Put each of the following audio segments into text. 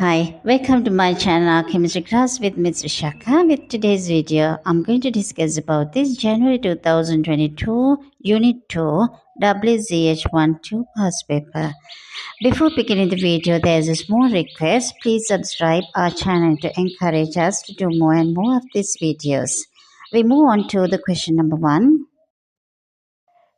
Hi, welcome to my channel Chemistry Class with Ms. Vishaka. With today's video, I'm going to discuss about this January 2022 Unit 2 WZH12 past paper. Before beginning the video, there is a small request. Please subscribe our channel to encourage us to do more and more of these videos. We move on to the question number 1.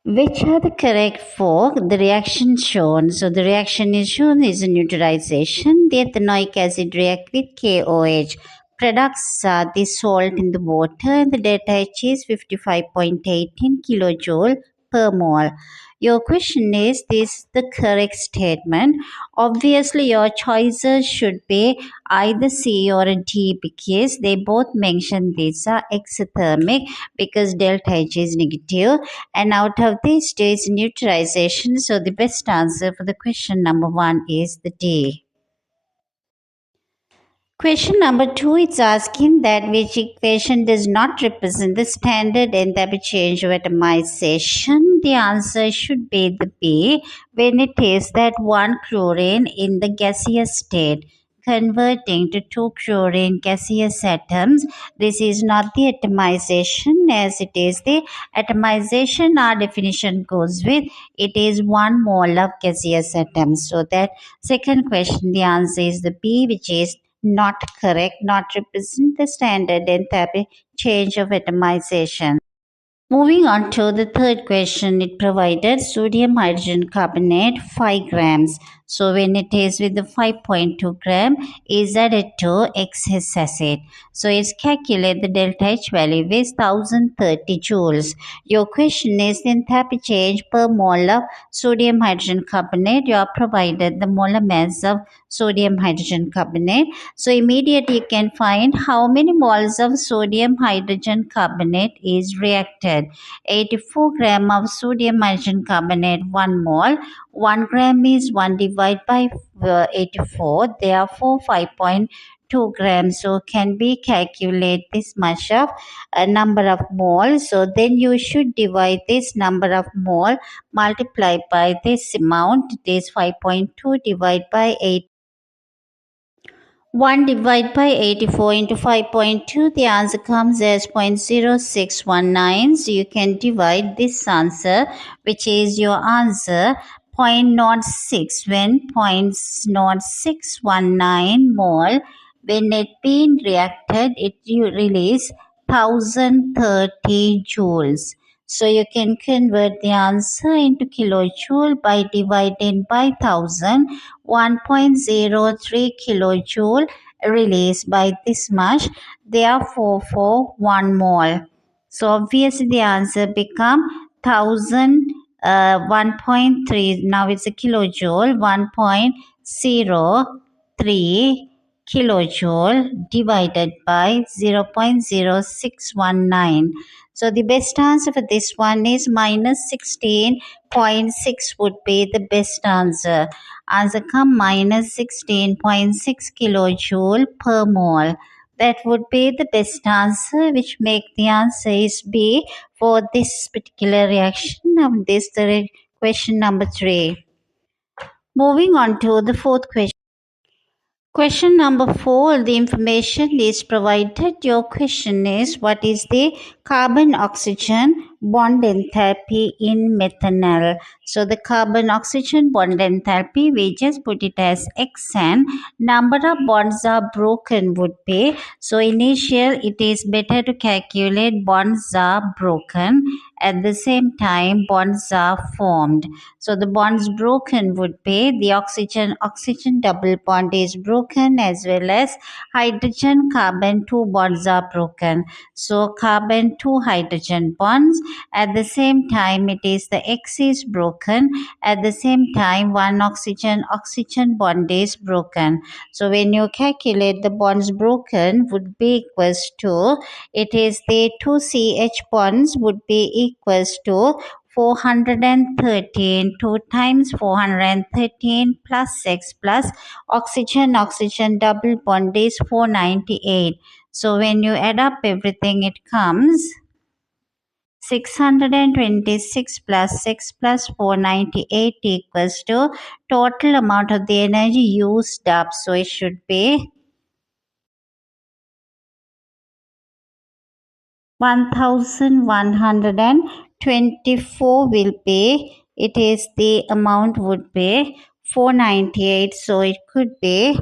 Which are the correct for the reaction shown? So the reaction is shown is a neutralization. The ethanoic acid react with KOH. Products are the salt in the water and the delta H is 55.18 kilojoule per mole. Your question is this the correct statement? Obviously your choices should be either C or D because they both mention these are exothermic because delta H is negative. And out of these two is neutralization. So the best answer for the question number 1 is the D. Question number 2 is asking that which equation does not represent the standard enthalpy change of atomization. The answer should be the B when it is that 1 chlorine in the gaseous state converting to 2 chlorine gaseous atoms. This is not the atomization as it is the atomization. Our definition goes with it is 1 mole of gaseous atoms. So that second question the answer is the B, which is not correct, not represent the standard enthalpy change of atomization. Moving on to the third question, it provided sodium hydrogen carbonate 5 grams. So when it is with the 5.2 gram is added to excess acid. So it's calculate the delta H value with 1030 joules. Your question is the enthalpy change per mole of sodium hydrogen carbonate. You are provided the molar mass of sodium hydrogen carbonate. So immediately you can find how many moles of sodium hydrogen carbonate is reacted. 84 gram of sodium hydrogen carbonate 1 mole. 1 gram is 1 divided by 84, therefore 5.2 grams. So can be calculate this much of a number of moles. So then you should divide this number of mole multiplied by this amount. It is 5.2 divided by 8. 1 divided by 84 into 5.2, the answer comes as 0.0619. So you can divide this answer, which is your answer, 0.06 when 0.0619 mole. When it being reacted, it release 1030 joules. So you can convert the answer into kilojoule by dividing by 1000. 1.03 kilojoule released by this much, therefore for 1 mole. So obviously the answer become 1.3. Now it's a kilojoule. 1.03 kilojoule divided by 0.0619. So the best answer for this one is minus 16.6 would be the best answer. Answer come minus 16.6 kilojoule per mole. That would be the best answer, which make the answer is B for this particular reaction of this question number 3. Moving on to the fourth question. Question number 4, the information is provided. Your question is, what is the carbon-oxygen bond enthalpy in methanol? So the carbon-oxygen bond enthalpy, we just put it as Xn. Number of bonds are broken would be. So initial, it is better to calculate bonds are broken. At the same time, bonds are formed. So the bonds broken would be the oxygen double bond is broken, as well as hydrogen carbon 2 bonds are broken. So carbon 2 hydrogen bonds. At the same time, it is the X is broken. At the same time, one oxygen bond is broken. So when you calculate the bonds broken would be equals to, it is the 2 CH bonds would be equals to 413. 2 times 413 plus X plus oxygen double bond is 498. So when you add up everything, it comes 626 plus 6 plus 498 equals to total amount of the energy used up. So it should be 1124 will be, it is the amount would be 498. So it could be,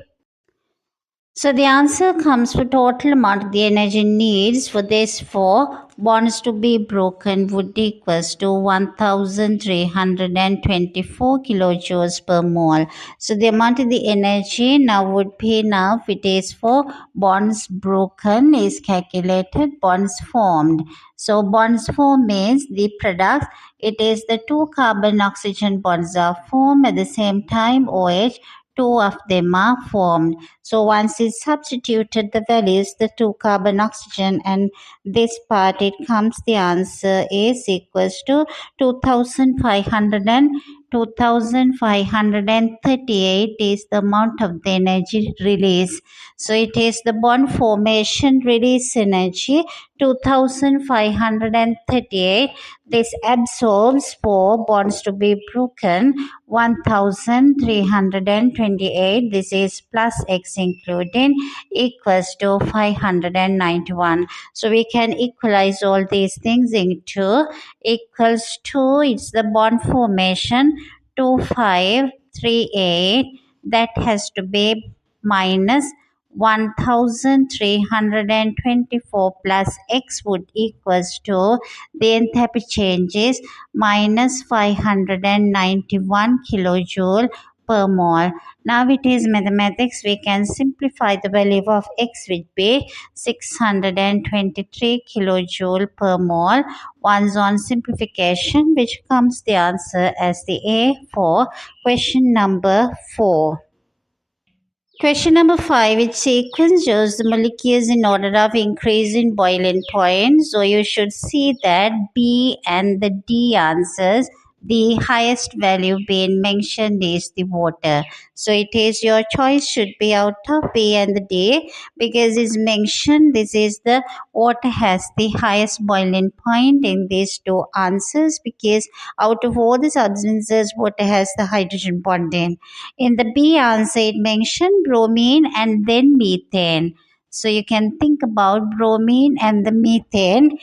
so the answer comes for total amount the energy needs for this four bonds to be broken would equals to 1324 kilojoules per mole. So the amount of the energy now would be, now it is for bonds broken is calculated, bonds formed. So bonds formed means the product, it is the two carbon oxygen bonds are formed at the same time, OH, two of them are formed. So once it's substituted the values, the two carbon oxygen and this part, it comes the answer is equals to 2500 and 2538 is the amount of the energy release. So it is the bond formation release energy 2538. This absorbs four bonds to be broken 1328. This is plus x including equals to 591. So we can equalize all these things into equals to, it's the bond formation 2538, that has to be minus 1324 plus x would equals to the enthalpy changes minus 591 kilojoule per mole. Now it is mathematics. We can simplify the value of x would be 623 kilojoule per mole. Once on simplification, which comes the answer as the A for question number 4. Question number 5, which sequence shows the molecules in order of increase in boiling point. So you should see that B and the D answers, the highest value being mentioned is the water. So it is your choice should be out of B and the D, because it's mentioned this is the water has the highest boiling point in these two answers, because out of all the substances water has the hydrogen bonding. In the B answer, it mentioned bromine and then methane. So you can think about bromine and the methane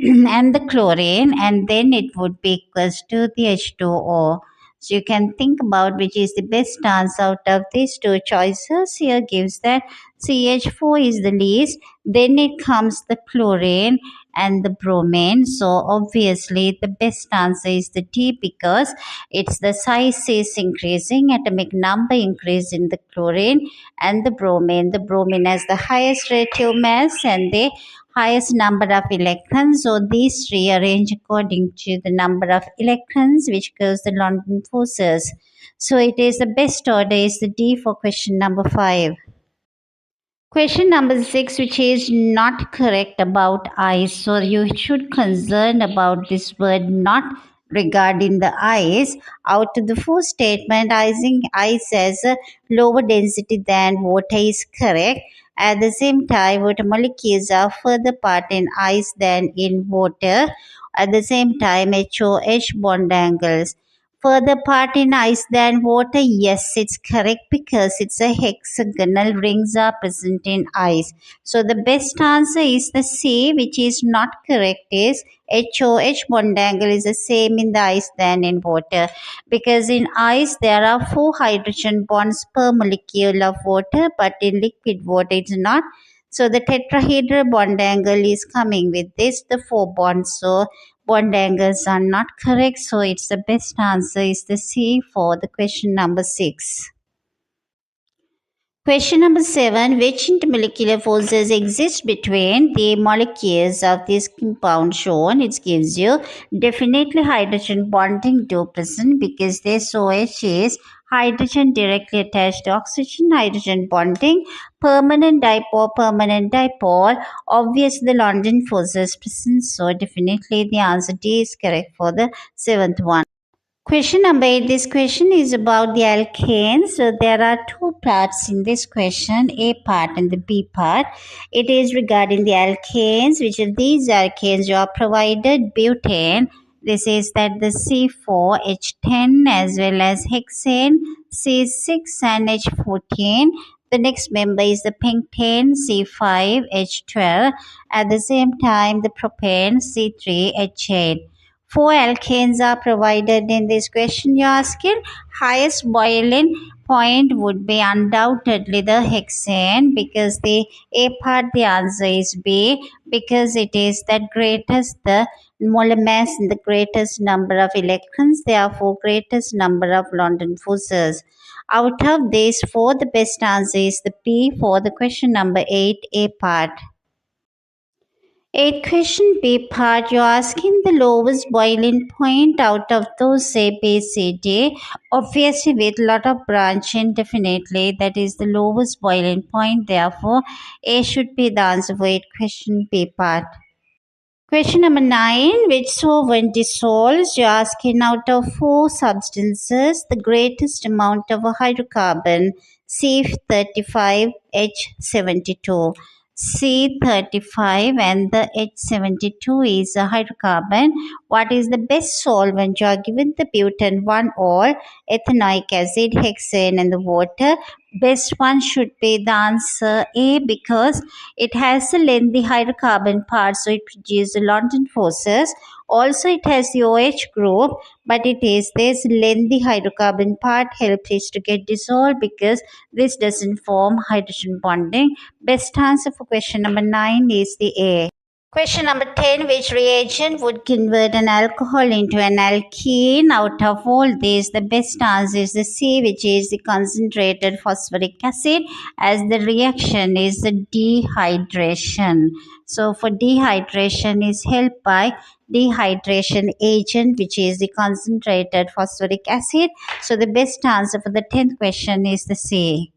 and the chlorine, and then it would be equals to the H2O. So you can think about which is the best answer out of these two choices. Here gives that CH4 is the least, then it comes the chlorine and the bromine. So obviously the best answer is the D, because it's the size is increasing, atomic number increase in the chlorine and the bromine. The bromine has the highest relative mass and the highest number of electrons. So these three arrange according to the number of electrons which gives the London forces. So it is the best order is the D for question number 5. Question number 6, which is not correct about ice. So you should concern about this word not regarding the ice. Out of the four statement, ice has a lower density than water is correct. At the same time, water molecules are further apart in ice than in water. At the same time, HOH bond angles further apart in ice than water. Yes, it's correct, because it's a hexagonal rings are present in ice. So the best answer is the C, which is not correct, is HOH bond angle is the same in the ice than in water, because in ice there are 4 hydrogen bonds per molecule of water, but in liquid water it's not. So the tetrahedral bond angle is coming with this, the 4 bonds. So bond angles are not correct. So it's the best answer is the C for the question number 6. Question number 7, which intermolecular forces exist between the molecules of this compound shown? It gives you definitely hydrogen bonding do present, because this OH is hydrogen directly attached to oxygen, hydrogen bonding, permanent dipole, obviously the London forces present. So definitely the answer D is correct for the 7th one. Question number 8. This question is about the alkanes. So there are two parts in this question, A part and the B part. It is regarding the alkanes. Which of these alkanes you are provided butane? This is that the C4H10 as well as hexane C6 and H14. The next member is the pentane C5H12. At the same time, the propane C3H8. Four alkanes are provided in this question you're asking. Highest boiling point would be undoubtedly the hexane, because the A part, the answer is B, because it is the greatest, the molar mass and the greatest number of electrons, therefore greatest number of London forces. Out of these four, the best answer is the B for the question number 8, A part. 8 question B part, you're asking the lowest boiling point out of those A, B, C, D. Obviously with lot of branching, definitely that is the lowest boiling point. Therefore, A should be the answer for 8 question B part. Question number 9. Which solvent dissolves? You're asking out of four substances, the greatest amount of a hydrocarbon, C35H72. C35 and the H72 is a hydrocarbon. What is the best solvent? You are given the butane, 1-ol, ethanoic acid, hexane, and the water. Best one should be the answer A, because it has a lengthy hydrocarbon part, so it produces the London forces. Also, it has the OH group, but it is this lengthy hydrocarbon part helps it to get dissolved, because this doesn't form hydrogen bonding. Best answer for question number 9 is the A. Question number 10. Which reagent would convert an alcohol into an alkene? Out of all these, the best answer is the C, which is the concentrated phosphoric acid, as the reaction is the dehydration. So for dehydration is helped by dehydration agent, which is the concentrated phosphoric acid. So the best answer for the 10th question is the C.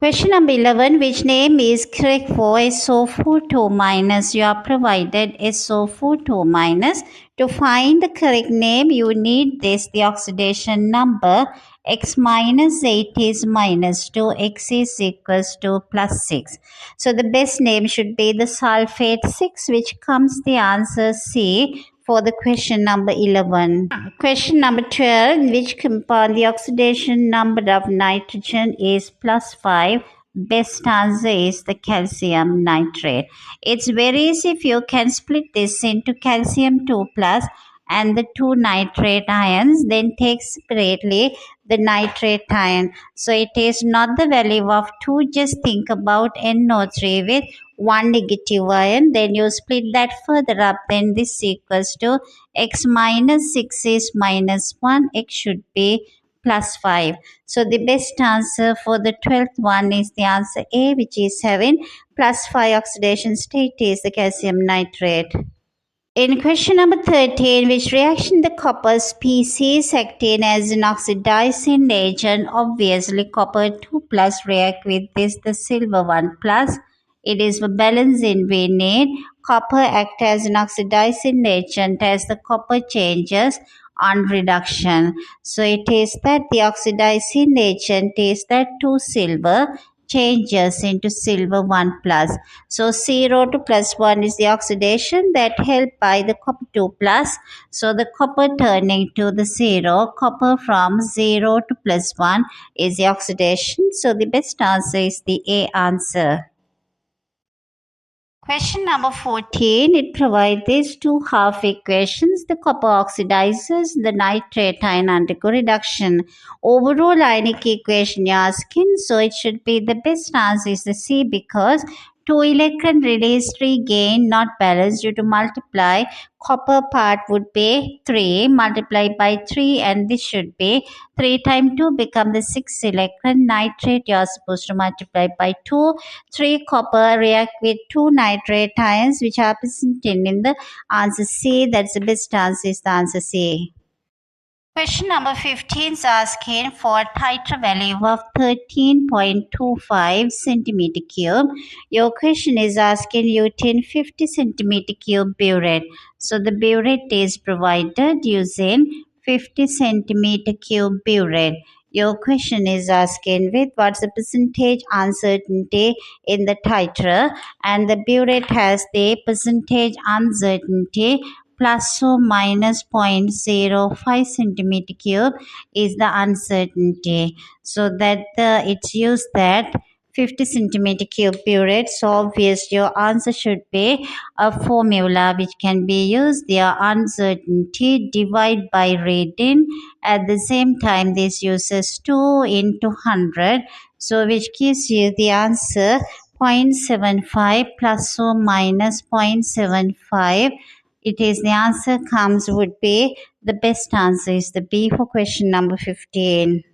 Question number 11. Which name is correct for SO42 minus? You are provided SO42 minus. To find the correct name, you need this, the oxidation number. X minus 8 is minus 2, X is equals to plus 6. So the best name should be the sulfate 6, which comes the answer C for the question number 11. Question number 12. Which compound the oxidation number of nitrogen is plus 5? Best answer is the calcium nitrate. It's very easy if you can split this into calcium 2 plus and the 2 nitrate ions, then take separately the nitrate ion. So it is not the value of 2, just think about NO3 with 1 negative ion, then you split that further up, then this equals to X minus 6 is minus 1, X should be plus 5. So the best answer for the 12th one is the answer A, which is having plus 5 oxidation state is the calcium nitrate. In question number 13, which reaction the copper species acting as an oxidizing agent? Obviously, copper 2 plus react with this, the silver 1 plus. It is the balancing we need. Copper act as an oxidizing agent as the copper changes on reduction. So it is that the oxidizing agent is that 2 silver changes into silver 1 plus. So 0 to plus 1 is the oxidation that helped by the copper 2 plus. So the copper turning to the 0, copper from 0 to plus 1 is the oxidation. So the best answer is the A answer. Question number 14, it provides these two half equations. The copper oxidizes, the nitrate ion undergo reduction. Overall ionic equation you're asking, so it should be the best answer is the C, because 2 electron release, 3 gain, not balanced due to multiply. Copper part would be 3 multiplied by 3, and this should be 3 times 2 become the 6 electron. Nitrate you're supposed to multiply by 2. 3 copper react with 2 nitrate ions, which are present in the answer C. That's the best answer is the answer C. Question number 15 is asking for titer value of 13.25 centimeter cube. Your question is asking you 1050 centimeter cube burette. So the burette is provided using 50 centimeter cube burette. Your question is asking with what's the percentage uncertainty in the titer, and the burette has the percentage uncertainty plus or minus 0.05 centimeter cube is the uncertainty. So that it's used that 50 centimeter cube burette. So obvious your answer should be a formula which can be used. The uncertainty divide by radian. At the same time, this uses 2 into 100. So which gives you the answer 0.75 plus or minus 0.75. It is the answer comes would be the best answer is the B for question number 15.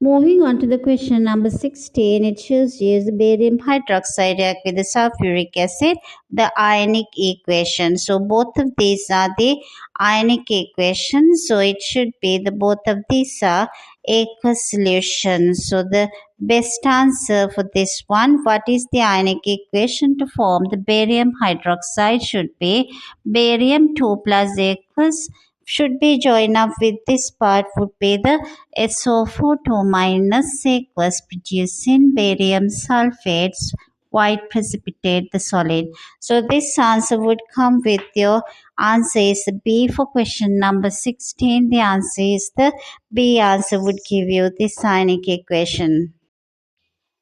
Moving on to the question number 16, it shows you the barium hydroxide react with the sulfuric acid, the ionic equation. So both of these are the ionic equations. So it should be the both of these are aqueous solutions. So the best answer for this one, what is the ionic equation to form the barium hydroxide should be barium 2 plus aqueous should be joined up with this part would be the SO4 2 minus aqueous producing barium sulfates white precipitate the solid. So this answer would come with your answer is the B for question number 16. The answer is the B answer would give you this ionic equation.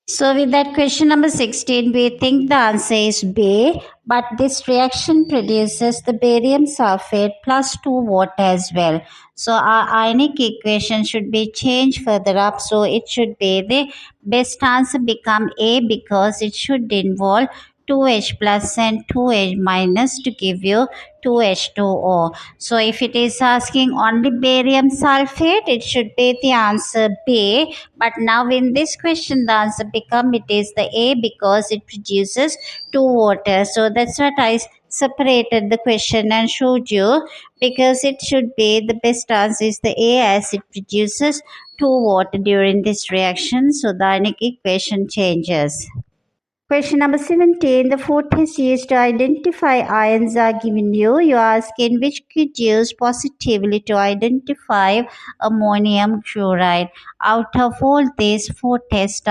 So with that question number 16, we think the answer is B, but this reaction produces the barium sulfate plus 2 water as well. So our ionic equation should be changed further up. So it should be the best answer become A because it should involve 2H plus and 2H minus to give you 2H2O. So if it is asking only barium sulfate, it should be the answer B. But now in this question, the answer become it is the A because it produces 2 water. So that's what I separated the question and showed you because it should be the best answer is the A as it produces 2 water during this reaction. So the ionic equation changes. Question number 17. The four tests used to identify ions are given you. You are asking which could use positively to identify ammonium chloride. Out of all these four tests,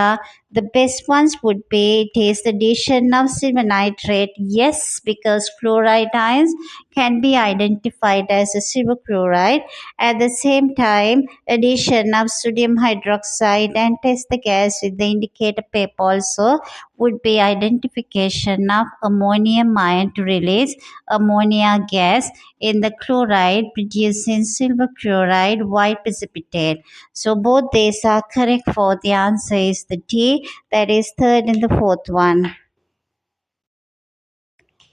the best ones would be it is the addition of silver nitrate. Yes, because chloride ions can be identified as a silver chloride. At the same time, addition of sodium hydroxide and test the gas with the indicator paper also would be identification of ammonium ion to release ammonia gas in the chloride producing silver chloride white precipitate. So both these are correct for the answer is the D, that is third and the fourth one.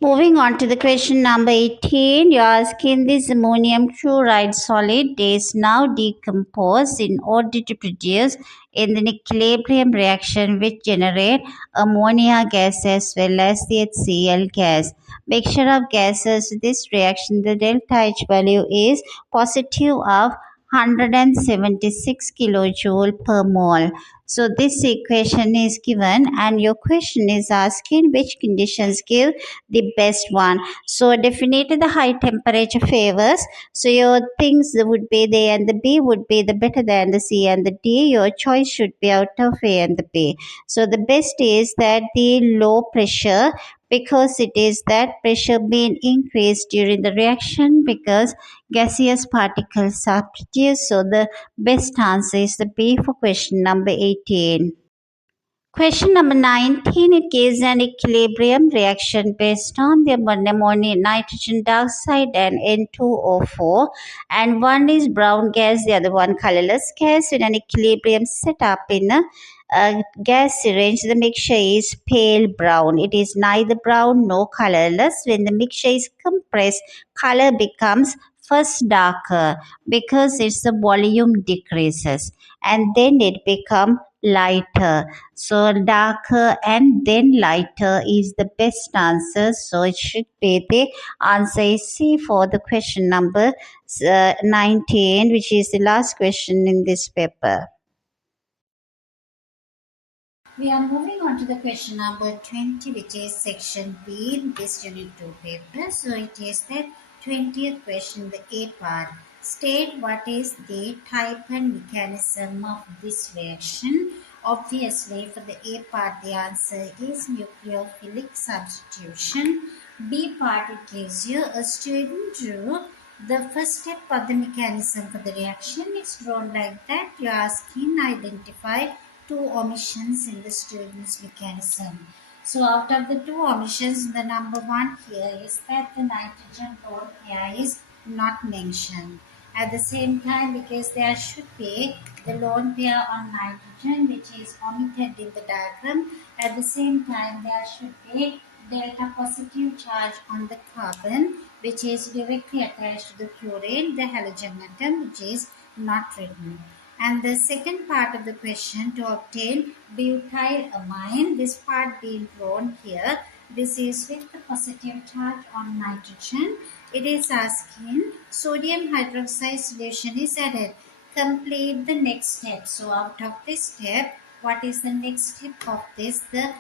Moving on to the question number 18, you are asking this ammonium chloride solid is now decomposed in order to produce in the equilibrium reaction which generate ammonia gas as well as the HCl gas. Mixture of gases this reaction, the delta H value is positive of 176 kilojoule per mole. So this equation is given and your question is asking which conditions give the best one. So definitely the high temperature favors. So your things would be the A and the B would be the better than the C and the D. Your choice should be out of A and the B. So the best is that the low pressure because it is that pressure being increased during the reaction because gaseous particles are produced. So the best answer is the B for question number 18. Question number 19, it gives an equilibrium reaction based on the ammonia, nitrogen dioxide and N2O4 and one is brown gas, the other one colorless gas in an equilibrium set up in a gas syringe. The mixture is pale brown. It is neither brown nor colorless. When the mixture is compressed, color becomes first darker because its the volume decreases and then it becomes lighter. So darker and then lighter is the best answer. So it should be the answer is C for the question number 19, which is the last question in this paper. We are moving on to the question number 20, which is section B in this unit 2 paper. So it is the 20th question, the A part. State what is the type and mechanism of this reaction. Obviously, for the A part, the answer is nucleophilic substitution. B part, it gives you a student rule. The first step of the mechanism for the reaction is drawn like that. You are asking identify two omissions in the student's mechanism. So out of the two omissions, the number one here is that the nitrogen lone pair is not mentioned. At the same time, because there should be the lone pair on nitrogen which is omitted in the diagram. At the same time, there should be delta positive charge on the carbon which is directly attached to the chlorine, the halogen atom which is not written. And the second part of the question, to obtain butylamine, this part being drawn here, this is with the positive charge on nitrogen. It is asking sodium hydroxide solution is added. Complete the next step. So out of this step, what is the next step of this, the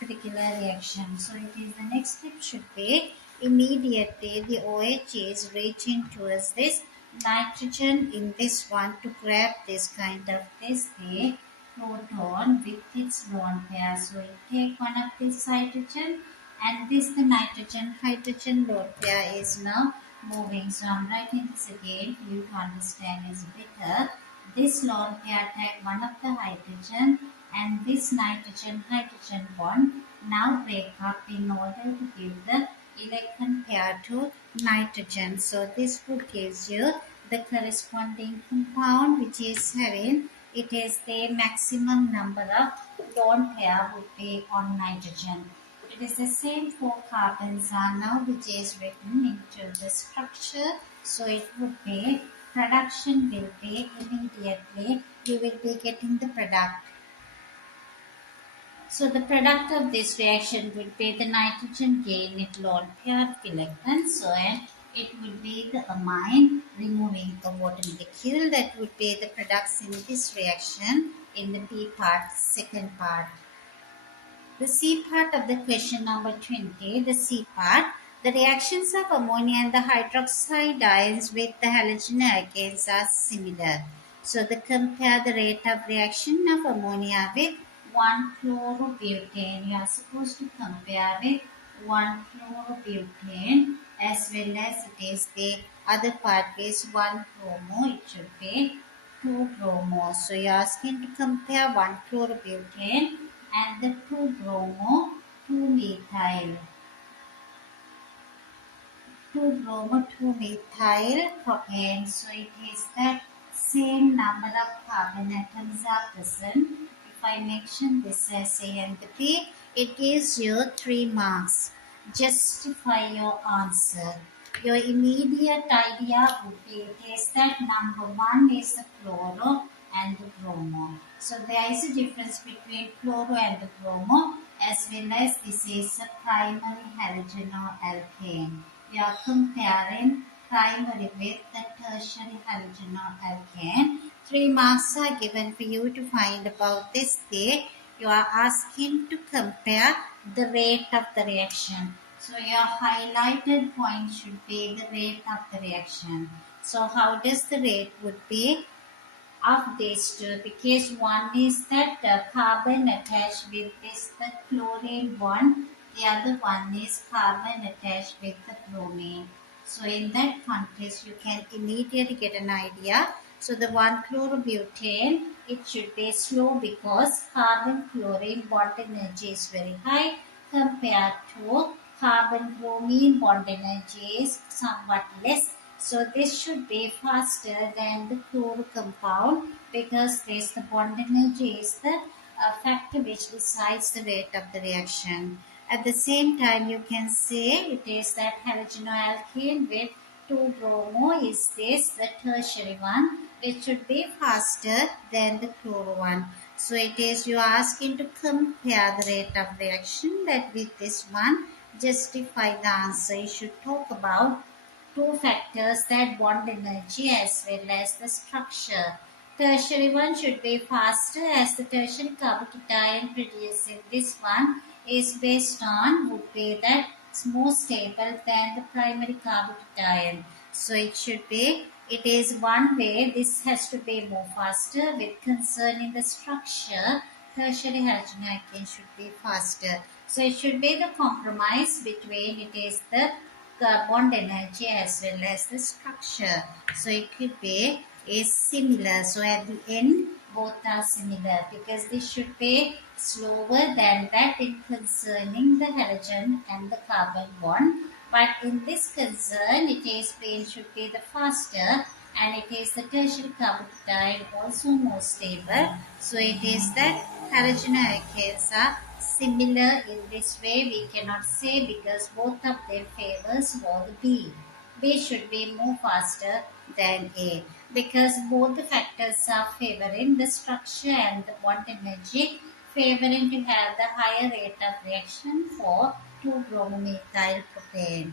particular reaction? So it is the next step should be immediately the OH is reaching towards this nitrogen in this one to grab this kind of this the proton with its lone pair. So it take one of this hydrogen and this the nitrogen hydrogen lone pair is now moving. So I'm writing this again for you to understand is better. This lone pair take one of the hydrogen and this nitrogen hydrogen bond now break up in order to give the electron pair to nitrogen. So this would gives you the corresponding compound which is having it is the maximum number of lone pair would be on nitrogen. It is the same for carbons are now which is written into the structure. So it would be production will be immediately you will be getting the product. So the product of this reaction would be the nitrogen gain it lone pair electron. So and it would be the amine removing the water molecule. That would be the products in this reaction in the B part, second part. The C part of the question number 20, the C part, the reactions of ammonia and the hydroxide ions with the halogen alkanes are similar. So the compare the rate of reaction of ammonia with 1-chlorobutane. You are supposed to compare with 1-chlorobutane as well as it is the other part is 1-bromo. It should be 2-bromo. So you are asking to compare 1-chlorobutane and the 2-bromo 2-methyl. 2-bromo 2-methyl propane. So it is the same number of carbon atoms are present. If I mention this as A and the B, it gives you 3 marks. Justify your answer. Your immediate idea would be it is that number 1 is the chloro and the bromo. So there is a difference between chloro and the bromo as well as this is a primary halogen or alkane. We are comparing primary with the tertiary halogen or alkane. 3 marks are given for you to find about this day. You are asking to compare the rate of the reaction. So your highlighted point should be the rate of the reaction. So how does the rate would be of these two? Because one is that carbon attached with this the chlorine bond, the other one is carbon attached with the bromine. So in that context you can immediately get an idea. So the 1-chlorobutane, it should be slow because carbon chlorine bond energy is very high compared to carbon bromine bond energy is somewhat less. So this should be faster than the chloro compound because this the bond energy is the factor which decides the rate of the reaction. At the same time, you can say it is that halogenoalkane with 2-bromo is this the tertiary one. It should be faster than the chloro one. So it is you are asking to compare the rate of reaction that with this one justify the answer. You should talk about two factors that bond energy as well as the structure. Tertiary one should be faster as the tertiary carbocation produced in this one is based on would be that it's more stable than the primary carbocation. So it is one way this has to be more faster with concerning the structure. Tertiary halogen alkane should be faster. So it should be the compromise between it is the bond energy as well as the structure. So it could be is similar. So at the end both are similar because this should be slower than that in concerning the halogen and the carbon bond. But in this concern it is should be the faster and it is the tertiary carbon also more stable. So it is that halogen alkanes are similar in this way. We cannot say because both of them favors for the B. B should be more faster than A because both the factors are favoring the structure and the bond energy, favoring to have the higher rate of reaction for 2-bromomethyl propane.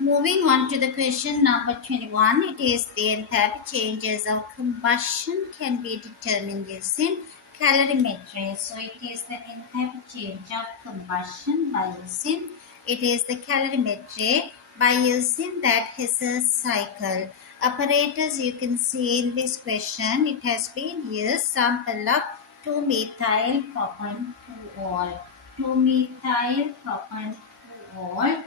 Moving on to the question number 21, it is the enthalpy changes of combustion can be determined using calorimetry. So it is the enthalpy change of combustion by using, it is the calorimetry by using that Hess's cycle. Apparatus you can see in this question, it has been used sample of 2-methyl propan-2-ol. 2-methyl propan-2-ol.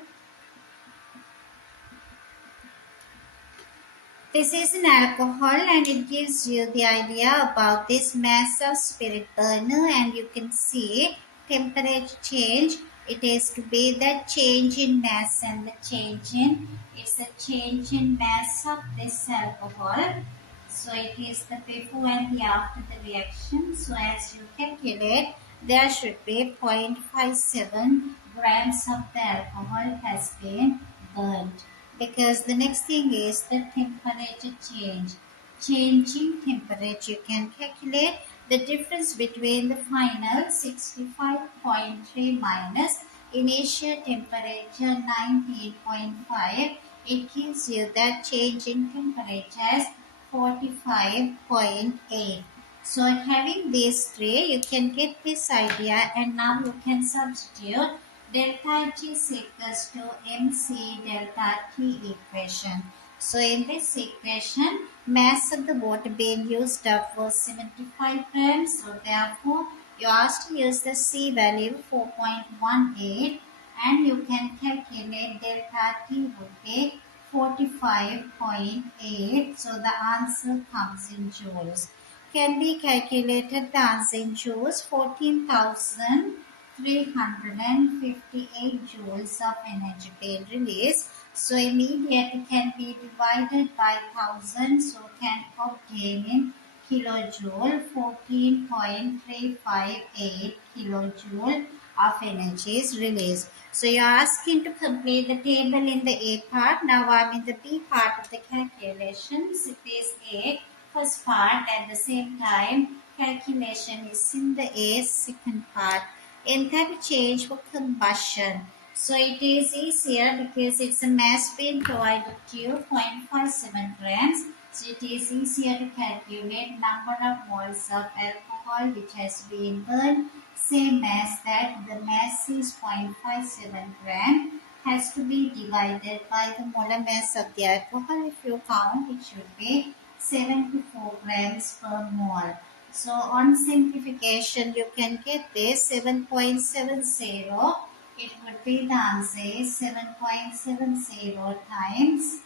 This is an alcohol and it gives you the idea about this mass of spirit burner, and you can see temperature change. It is to be the change in mass and the change in, it's a change in mass of this alcohol. So it is the before and the after the reaction. So as you calculate, there should be 0.57 grams of the alcohol has been burnt. Because the next thing is the temperature change. Changing temperature, you can calculate the difference between the final 65.3 minus initial temperature 19.5. It gives you that change in temperature as 45.8. So having these three, you can get this idea, and now you can substitute delta T is equals to mc delta T equation. So in this equation, mass of the water being used up was 75 grams. So therefore, you are asked to use the C value 4.18 and you can calculate delta T would be 45.8. So the answer comes in joules. Can be calculated the answer in joules 14,358 joules of energy being released. So immediately can be divided by 1000. So can obtain in kilojoule 14.358 kilojoule of energy is released. So you are asking to complete the table in the A part. Now I am in the B part of the calculations. It is A first part, at the same time calculation is in the A second part. Enthalpy change for combustion. So it is easier because it's a mass being provided to you 0.57 grams. So it is easier to calculate number of moles of alcohol which has been burned. Same as that the mass is 0.57 gram has to be divided by the molar mass of the alcohol. If you count, it should be 74 grams per mole. So on simplification, you can get this 7.70. It would be the answer 7.70 times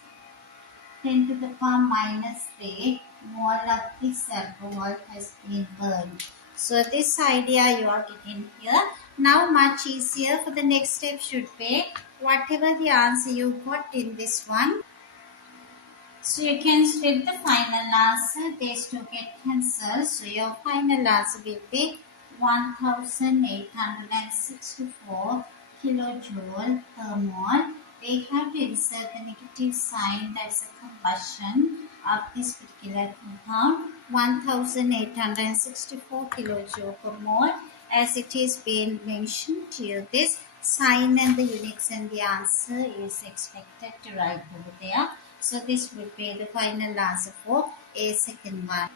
10 to the power minus 3 mole of this alcohol has been burned. So this idea you are getting here. Now much easier for the next step should be whatever the answer you got in this one. So you can split the final answer. These two get cancelled. So your final answer will be 1864 kilojoule per mole. we have to insert the negative sign, that's a combustion of this particular compound, 1864 kilojoule per mole, as it is being mentioned here. This sign and the units and the answer is expected to write over there. So this would be the final answer for a second one.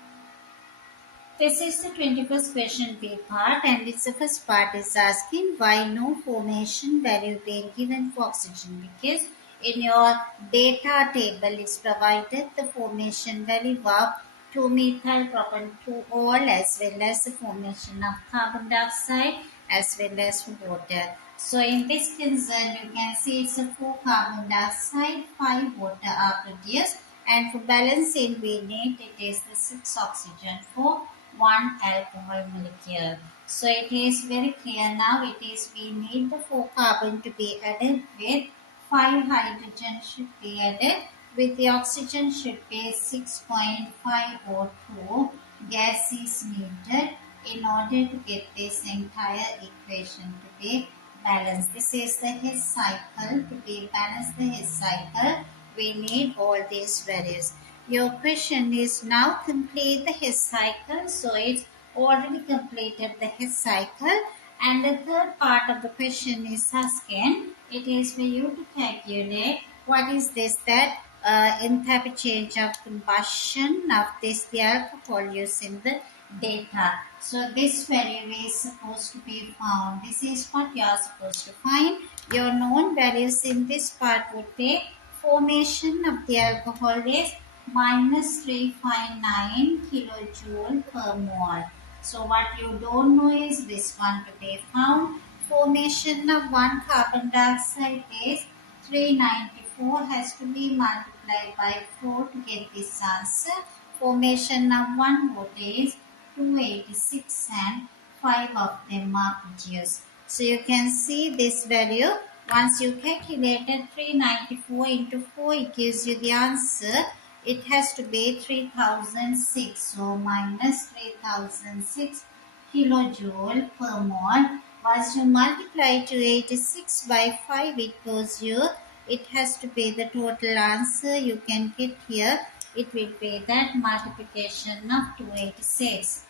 This is the 21st question B part, and its the first part is asking why no formation value being given for oxygen, because in your data table it's provided the formation value of 2-methyl propan 2-ol as well as the formation of carbon dioxide as well as water. So in this concern you can see it's a 4 carbon dioxide, 5 water are produced, and for balancing we need it is the 6 oxygen for 1 alcohol molecule. So it is very clear now. It is we need the 4 carbon to be added with 5 hydrogen should be added with the oxygen should be 6.5 O2 gas is needed in order to get this entire equation to be balanced. This is the His cycle. To be balanced the His cycle, we need all these values. Your question is now complete the His cycle. So it's already completed the His cycle. And the third part of the question is asking, it is for you to calculate what is this that enthalpy change of combustion of this the alcohol used in the data. So this value is supposed to be found. This is what you are supposed to find. Your known values in this part would be formation of the alcohol is minus 359 kilojoule per mole. So what you don't know is this one to be found. Formation of 1 carbon dioxide is 394 has to be multiplied by 4 to get this answer. Formation of 1 water is 286 and 5 of them are produced. So you can see this value. Once you calculated 394 into 4, it gives you the answer. It has to be 3006. So minus 3006 kilojoule per mole. Once you multiply 286 by 5, it goes you. It has to be the total answer you can get here. It will be that multiplication of 286.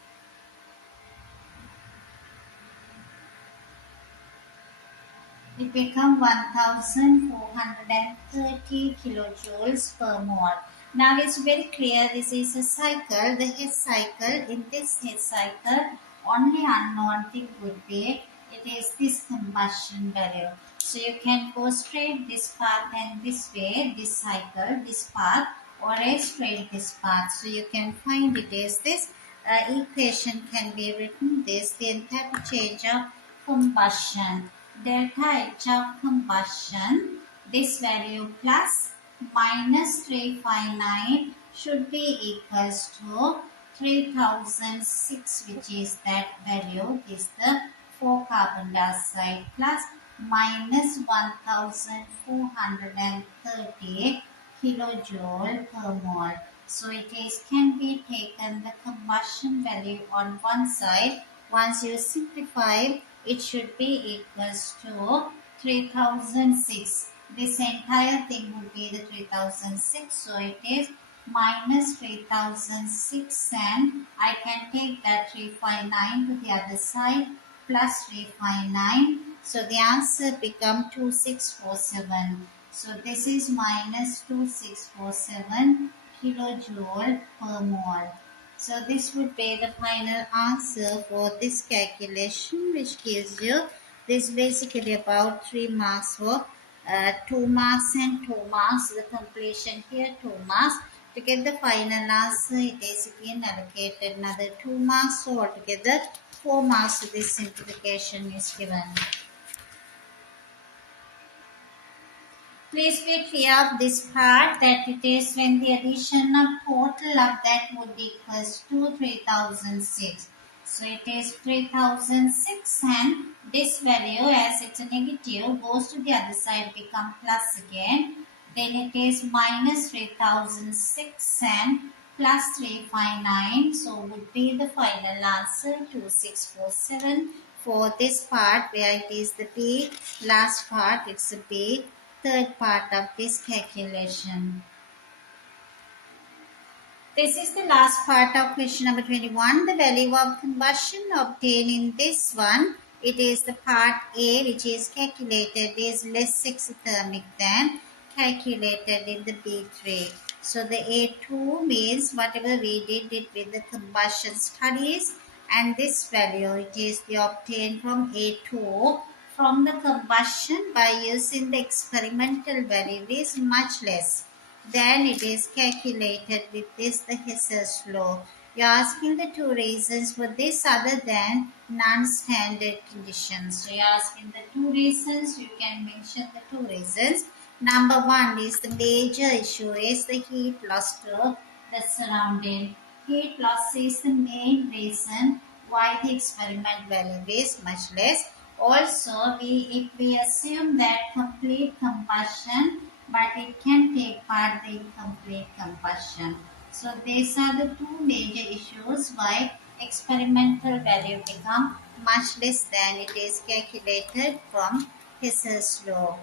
It becomes 1430 kilojoules per mole. Now it's very clear this is a cycle, the His cycle. In this His cycle, only unknown thing would be it is this combustion value. So you can go straight this path and this way, this cycle, this path, or straight this path. So you can find it is this equation can be written this, the enthalpy change of combustion. Delta H of combustion, this value plus minus 359 should be equals to 3006, which is that value is the 4 carbon dioxide plus minus 1430 kilojoule per mole. So it is can be taken the combustion value on one side. Once you simplify, it should be equals to 3006. This entire thing would be the 3006. So it is minus 3006, and I can take that 359 to the other side plus 359. So the answer becomes 2647. So this is minus 2647 kilojoule per mole. So this would be the final answer for this calculation, which gives you this basically about 3 marks for 2 marks and 2 marks. The completion here 2 marks. To get the final answer, it is again allocated another 2 marks. So altogether 4 marks to this simplification is given. Please be clear of this part that it is when the addition of total of that would equals to 3006. So it is 3006, and this value as it's a negative goes to the other side become plus again. Then it is minus 3006 and plus 359. So would be the final answer 2647 for this part where it is the B. Last part it's a B. third part of this calculation. This is the last part of question number 21. The value of combustion obtained in this one, it is the part A, which is calculated, is less exothermic than calculated in the B3. So the A2 means whatever we did it with the combustion studies, and this value, it is the obtained from A2 from the combustion by using the experimental value is much less. Then it is calculated with this, the Hess's law. You are asking the two reasons for this other than non-standard conditions. So you are asking the two reasons. You can mention the two reasons. Number one is the major issue is the heat loss to the surrounding. Heat loss is the main reason why the experiment value is much less. Also, if we assume that complete combustion, but it can take part in complete combustion. So these are the two major issues why experimental value become much less than it is calculated from Hess's law.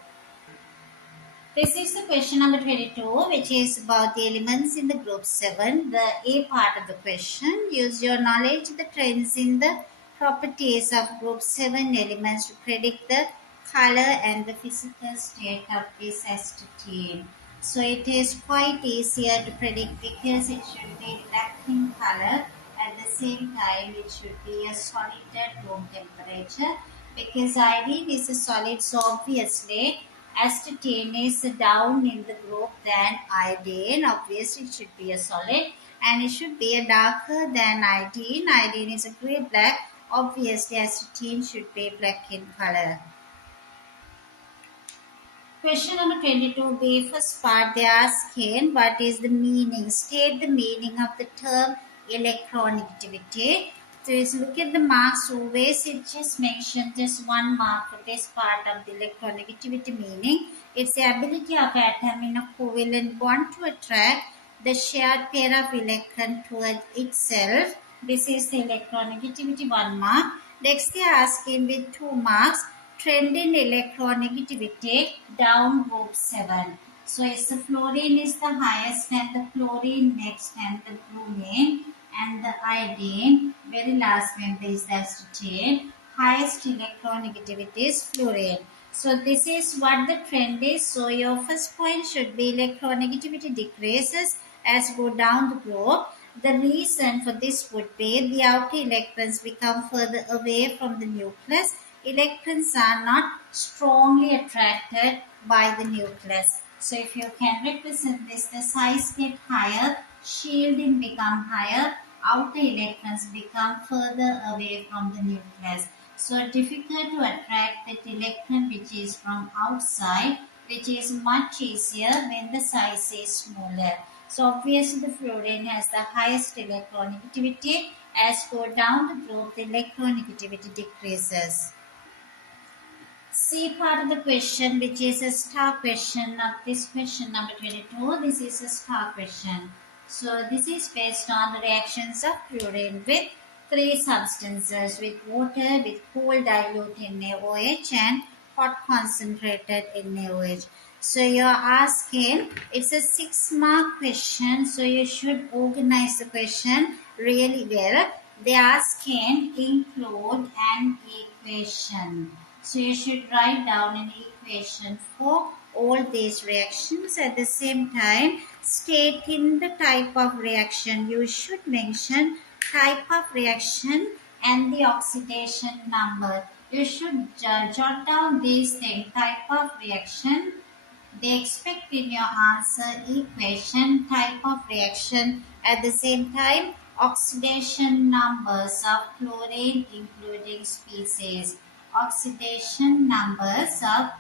This is the question number 22, which is about the elements in the group 7. The A part of the question, use your knowledge the trends in the properties of group 7 elements to predict the color and the physical state of this astatine. So it is quite easier to predict because it should be black in color. At the same time, it should be a solid at room temperature, because iodine is a solid, so obviously astatine is down in the group than iodine. Obviously, it should be a solid, and it should be a darker than iodine. Iodine is a grey black. Obviously, astatine should be black in color. Question number 22b, first part, they are asking what is the meaning. State the meaning of the term electronegativity. So let's look at the marks. Always it just mentioned just one mark for this part of the electronegativity meaning. It's the ability of atom in a covalent bond to attract the shared pair of electron towards itself. This is the electronegativity, 1 mark. Next they are asking with 2 marks, trend in electronegativity down group 7. So it's the fluorine is the highest and the chlorine next and the bromine and the iodine, very last member is the astatine. Highest electronegativity is fluorine. So this is what the trend is. So your first point should be electronegativity decreases as go down the group. The reason for this would be the outer electrons become further away from the nucleus. Electrons are not strongly attracted by the nucleus. So if you can represent this, the size get higher, shielding become higher, outer electrons become further away from the nucleus. So difficult to attract that electron which is from outside, which is much easier when the size is smaller. So obviously the fluorine has the highest electronegativity. As go down the group, the electronegativity decreases. C part of the question, which is a star question of this question number 22. This is a star question. So this is based on the reactions of fluorine with 3 substances, with water, with cold dilute NaOH and hot concentrated NaOH. So you are asking, it's a 6 mark question, so you should organize the question really well. They are asking include an equation. So you should write down an equation for all these reactions. At the same time, stating the type of reaction. You should mention type of reaction and the oxidation number. You should jot down these things. Type of reaction. They expect in your answer equation, type of reaction. At the same time, oxidation numbers of chlorine including species. Oxidation numbers of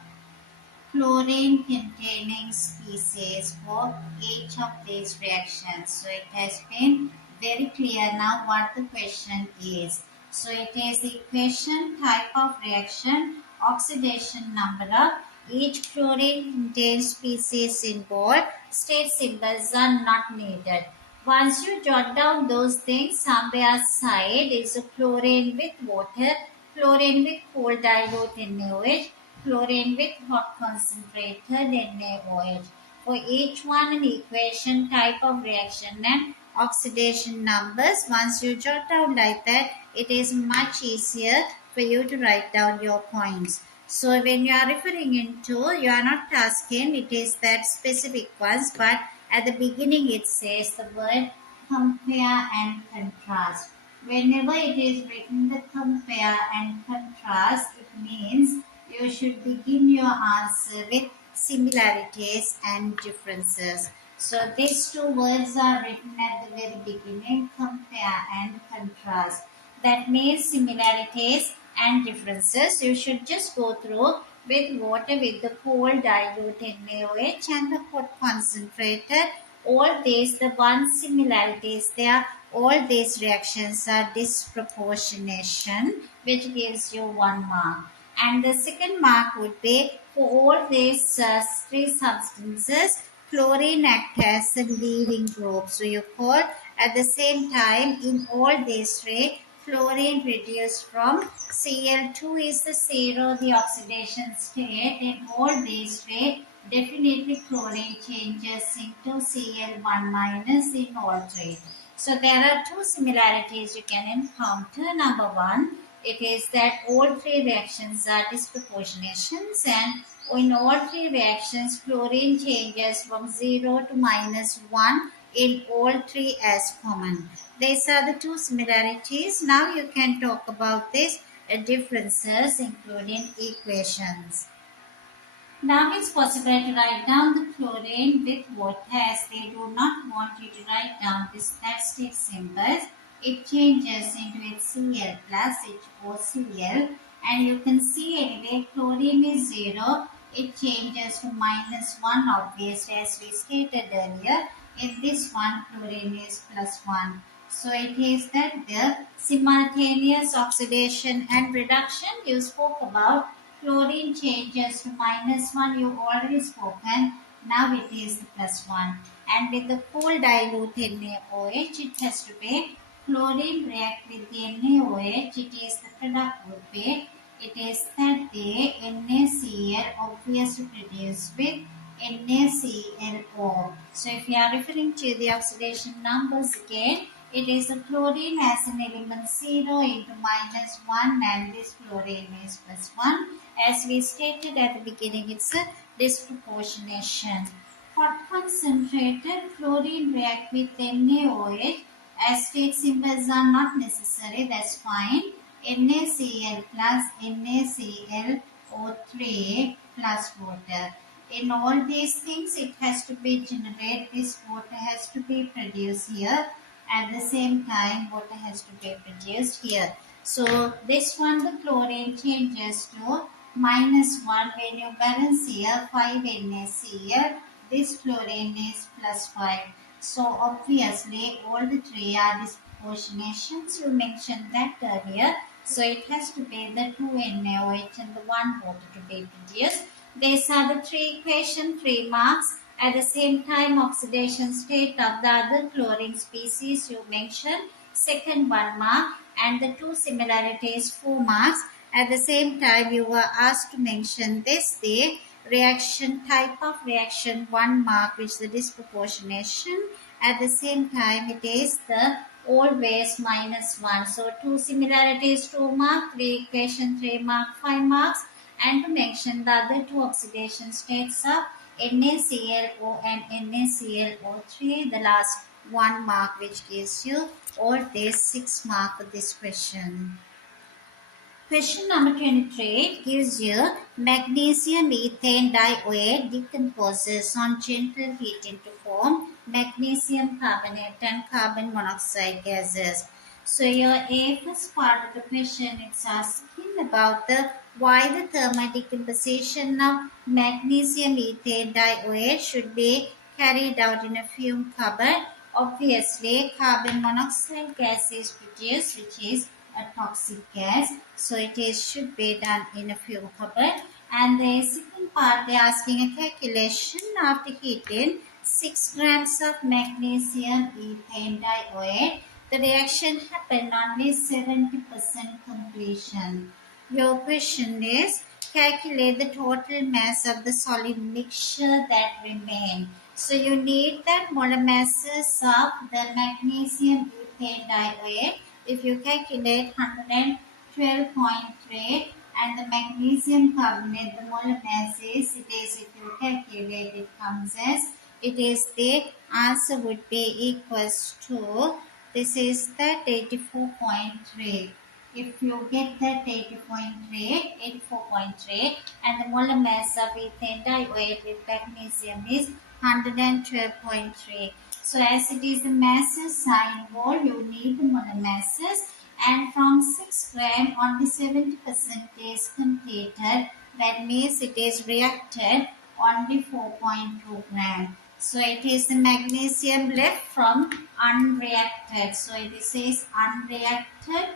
chlorine containing species for each of these reactions. So it has been very clear now what the question is. So it is the equation, type of reaction, oxidation number of each chlorine contains species in bold. State symbols are not needed. Once you jot down those things, somewhere side is a chlorine with water, chlorine with cold dilute NaOH, chlorine with hot concentrated NaOH. For each one, an equation, type of reaction, and oxidation numbers. Once you jot down like that, it is much easier for you to write down your points. So when you are referring into, you are not asking, it is that specific ones, but at the beginning it says the word compare and contrast. Whenever it is written the compare and contrast, it means you should begin your answer with similarities and differences. So these two words are written at the very beginning, compare and contrast. That means similarities and differences. You should just go through with water with the cold dilute NaOH and the hot concentrated. All these, the one similarities there, all these reactions are disproportionation, which gives you 1 mark. And the second mark would be for all these three substances, chlorine acts as a leading group. So you call at the same time in all these three, chlorine reduced from Cl2 is the zero, the oxidation state. In all these three, definitely chlorine changes into Cl1 minus in all three. So there are two similarities you can encounter. Number one, it is that all three reactions are disproportionations, and in all three reactions chlorine changes from 0 to -1 in all three as common. These are the two similarities. Now you can talk about these differences including equations. Now it's possible to write down the chlorine with water as they do not want you to write down the static symbols. It changes into its Cl plus HOCl, and you can see anyway chlorine is 0. It changes to -1 obviously as we stated earlier. In this one chlorine is +1. So it is that the simultaneous oxidation and reduction you spoke about. Chlorine changes to -1, you already spoken. Now it is the +1. And with the cold dilute NaOH, it has to be chlorine react with the NaOH. It is the product would be, it is that the NaCl obviously produced with NaClO. So if you are referring to the oxidation numbers again, it is a chlorine as an element 0 into -1, and this chlorine is +1. As we stated at the beginning, it's a disproportionation. Hot concentrated chlorine react with NaOH. Asterisk symbols are not necessary, that's fine. NaCl plus NaClO3 plus water. In all these things, it has to be generated. This water has to be produced here. At the same time, water has to be produced here. So this one, the chlorine changes to -1. When you balance here, 5 NaCl, this chlorine is +5. So obviously, all the three are disproportionations. You mentioned that earlier. So it has to be the 2 NaOH and the 1 water to be produced. These are the three equations, 3 marks. At the same time, oxidation state of the other chlorine species you mentioned, second 1 mark, and the two similarities 4 marks. At the same time, you were asked to mention this, the reaction, type of reaction 1 mark, which is the disproportionation. At the same time, it is the always -1. So two similarities 2 mark, three equation 3 mark, 5 marks. And to mention the other two oxidation states of NaClO and NaClO3, the last 1 mark, which gives you all these 6 marks for this question. Question number 23 gives you magnesium ethane dioate decomposes on gentle heating to form magnesium carbonate and carbon monoxide gases. So your first part of the question, it's asking about the why the thermal decomposition of magnesium ethane dioate should be carried out in a fume cupboard. Obviously, carbon monoxide gas is produced, which is a toxic gas, so it should be done in a fume cupboard. And the second part, they're asking a calculation after heating 6 grams of magnesium ethane dioate. The reaction happened only 70% completion. Your question is, calculate the total mass of the solid mixture that remain. So you need that molar masses of the magnesium ethane dioxide. If you calculate 112.3 and the magnesium carbonate, the molar masses, it is, if you calculate, it comes as, it is, the answer would be equals to, this is that 84.3. If you get that 84.3 and the molar mass of ethane dioxide with magnesium is 112.3. So as it is the masses are involved, you need the molar masses, and from 6 gram only 70% is completed. That means it is reacted only 4.2 gram. So it is the magnesium left from unreacted. So it says unreacted,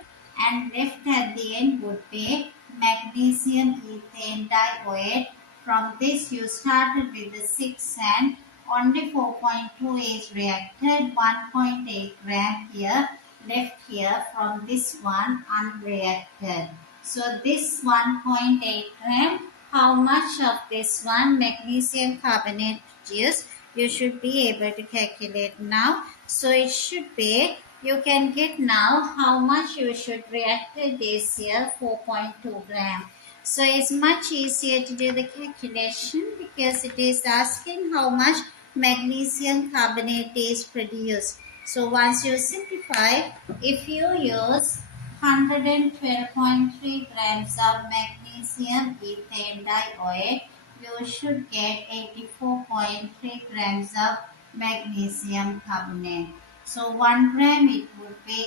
and left at the end would be magnesium ethane dioxide. From this you started with the 6 and only 4.2 is reacted, 1.8 gram here left here from this one unreacted. So this 1.8 gram, how much of this one magnesium carbonate produced, you should be able to calculate now. So it should be, you can get now how much you should react this here, 4.2 gram. So it's much easier to do the calculation because it is asking how much magnesium carbonate is produced. So once you simplify, if you use 112.3 grams of magnesium ethane dioxide, you should get 84.3 grams of magnesium carbonate. So 1 gram, it would be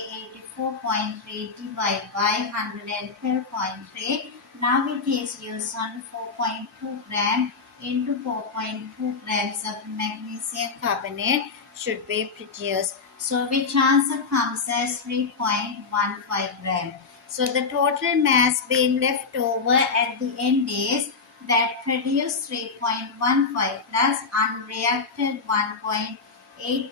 84.3 divided by 112.3. Now it is used on 4.2 gram into 4.2 grams of magnesium carbonate should be produced. So which answer comes as 3.15 gram. So the total mass being left over at the end is that produced 3.15 plus unreacted 1.8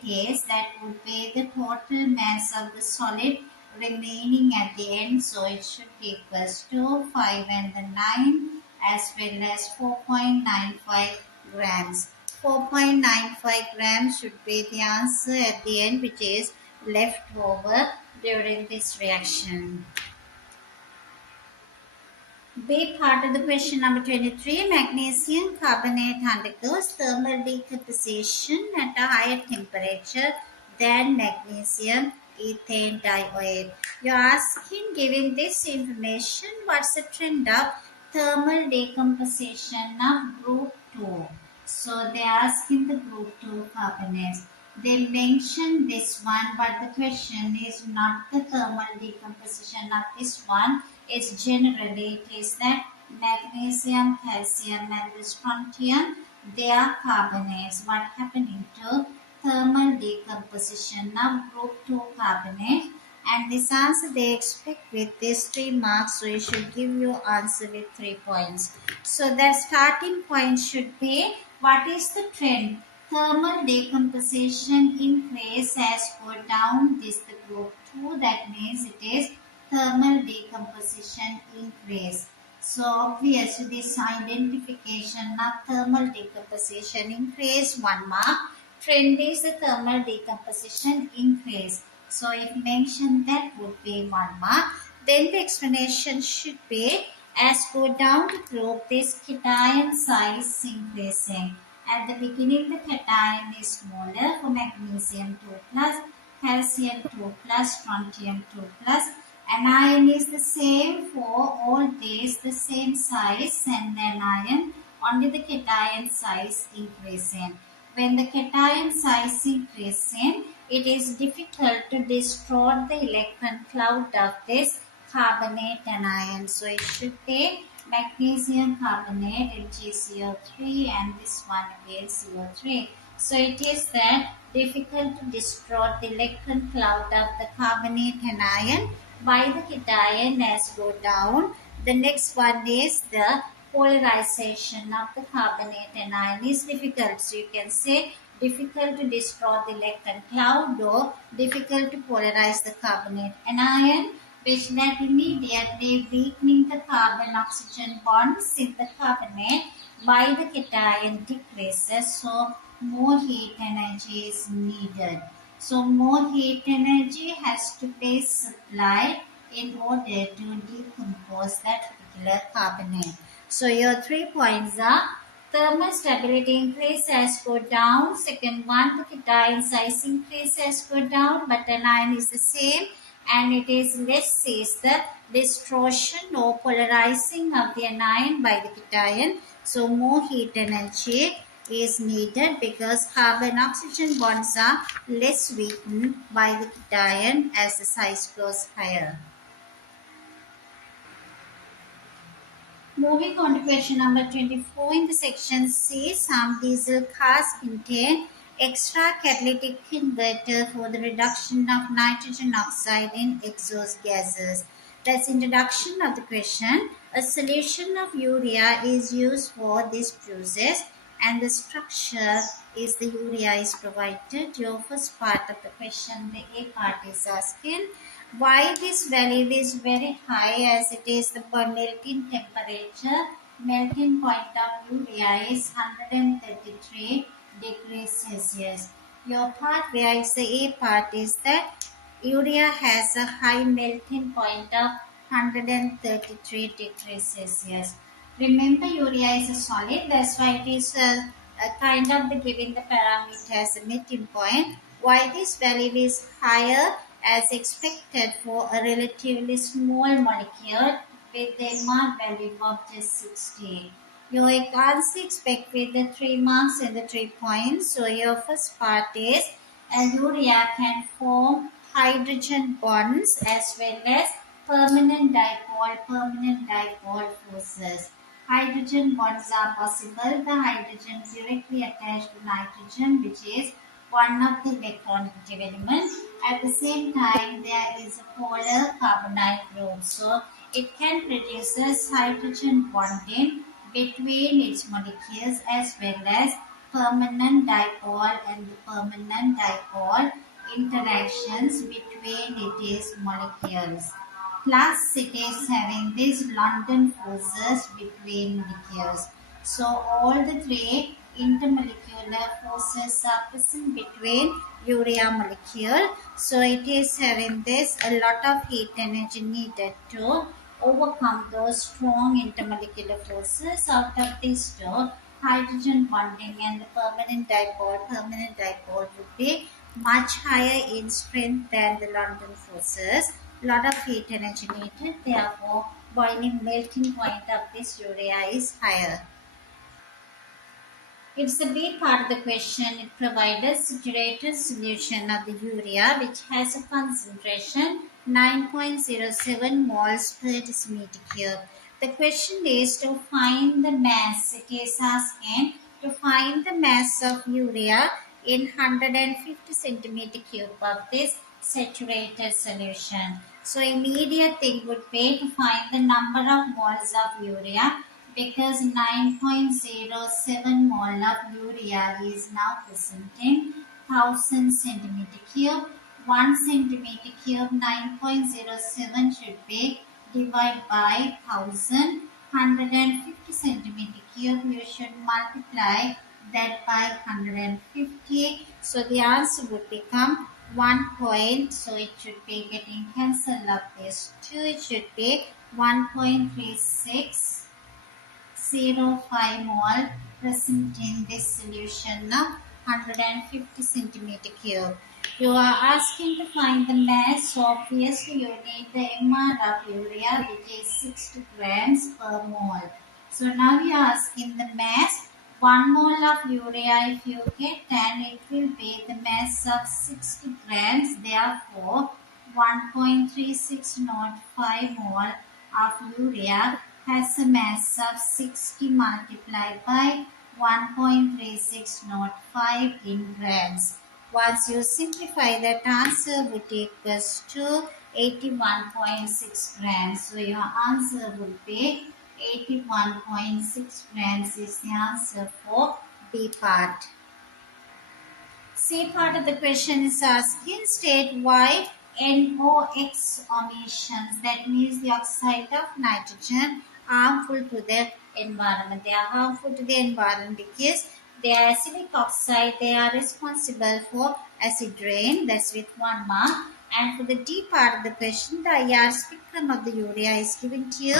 is, that would be the total mass of the solid remaining at the end. So it should be equals to 5 and the 9 as well as 4.95 grams. 4.95 grams should be the answer at the end, which is left over during this reaction. B part of the question number 23. Magnesium carbonate undergoes thermal decomposition at a higher temperature than magnesium ethane dioxide. You are asking, given this information, what's the trend of thermal decomposition of group 2? So they are asking the group 2 carbonates. They mention this one, but the question is not the thermal decomposition of this one. It's generally, it is that magnesium, calcium and the strontium, they are carbonates. What happening to thermal decomposition of group 2 carbonate? And this answer they expect with this 3 marks, so you should give your answer with 3 points. So the starting point should be, what is the trend? Thermal decomposition increase as go down, this the group 2, that means it is thermal decomposition increase. So obviously this identification of thermal decomposition increase, 1 mark. Trend is the thermal decomposition increase. So if mentioned, that would be 1 mark. Then the explanation should be, as go down the group, this cation size increasing. At the beginning the cation is smaller for magnesium 2 plus, calcium 2 plus, strontium 2 plus. Anion is the same for all these, the same size, and then anion, only the cation size increasing. When the cation size increasing, it is difficult to destroy the electron cloud of this carbonate anion. So it should be magnesium carbonate, Mg03, and this one again CO3. So it is that difficult to destroy the electron cloud of the carbonate anion by the cation as go down. The next one is the polarization of the carbonate anion is difficult. So you can say difficult to destroy the electron cloud or difficult to polarize the carbonate anion which that immediately weakening the carbon-oxygen bonds in the carbonate by the cation decreases, so more heat energy is needed. So more heat energy has to be supplied in order to decompose that particular carbonate. So your 3 points are thermal stability increase as go down. Second one, the cation size increase as go down, but anion is the same and it is less is the distortion or polarizing of the anion by the cation. So more heat energy is needed because carbon oxygen bonds are less weakened by the cation as the size goes higher. Moving on to question number 24 in the section C, some diesel cars contain extra catalytic converter for the reduction of nitrogen oxide in exhaust gases. That's introduction of the question. A solution of urea is used for this process and the structure is the urea is provided. Your first part of the question, the A part is asking why this value is very high as it is the melting temperature. Melting point of urea is 133 degrees Celsius. Your part where it's the A part is that urea has a high melting point of 133 degrees Celsius. Remember urea is a solid, that's why it is a kind of the giving the parameter as a melting point. Why this value is higher as expected for a relatively small molecule with the MR value of just 60. You answer expect with the 3 marks and the 3 points. So your first part is urea can form hydrogen bonds as well as permanent dipole forces. Hydrogen bonds are possible. The hydrogen directly attached to nitrogen, which is one of the electronegative elements. At the same time, there is a polar carbonate group. So it can produce hydrogen bonding between its molecules as well as permanent dipole and the permanent dipole interactions between its molecules. Plus it is having these London forces between molecules. So all the three intermolecular forces are present between urea molecule. So it is having this a lot of heat energy needed to overcome those strong intermolecular forces. Out of these two, hydrogen bonding and the permanent dipole would be much higher in strength than the London forces. Lot of heat energy needed, therefore boiling melting point of this urea is higher. It's the B part of the question. It provides a saturated solution of the urea which has a concentration 9.07 moles per decimeter cube. The question is to find the mass. It is asking to find the mass of urea in 150 centimeter cube of this saturated solution. So immediate thing would be to find the number of moles of urea because 9.07 mole of urea is now present in 1000 centimeter cube. 1 centimeter cube 9.07 should be divided by 1000. 150 centimeter cube you should multiply that by 150. So the answer would become 1 point. So it should be getting cancelled of this 2. It should be 1.3605 mole present in this solution of 150 centimeter cube. You are asking to find the mass, so obviously you need the MR of urea which is 60 grams per mole. So now you are asking the mass. 1 mole of urea if you get, then it will be the mass of 60 grams. Therefore 1.3605 mole of urea has a mass of 60 multiplied by 1.3605 in grams. Once you simplify that, answer would equals to 81.6 grams. So your answer would be 81.6 grams is the answer for B part. C part of the question is asking state why NOx emissions, that means the oxide of nitrogen, harmful to the environment. They are harmful to the environment because they are acidic oxide. They are responsible for acid rain. That's with 1 mark. And for the D part of the question, the IR spectrum of the urea is given to you.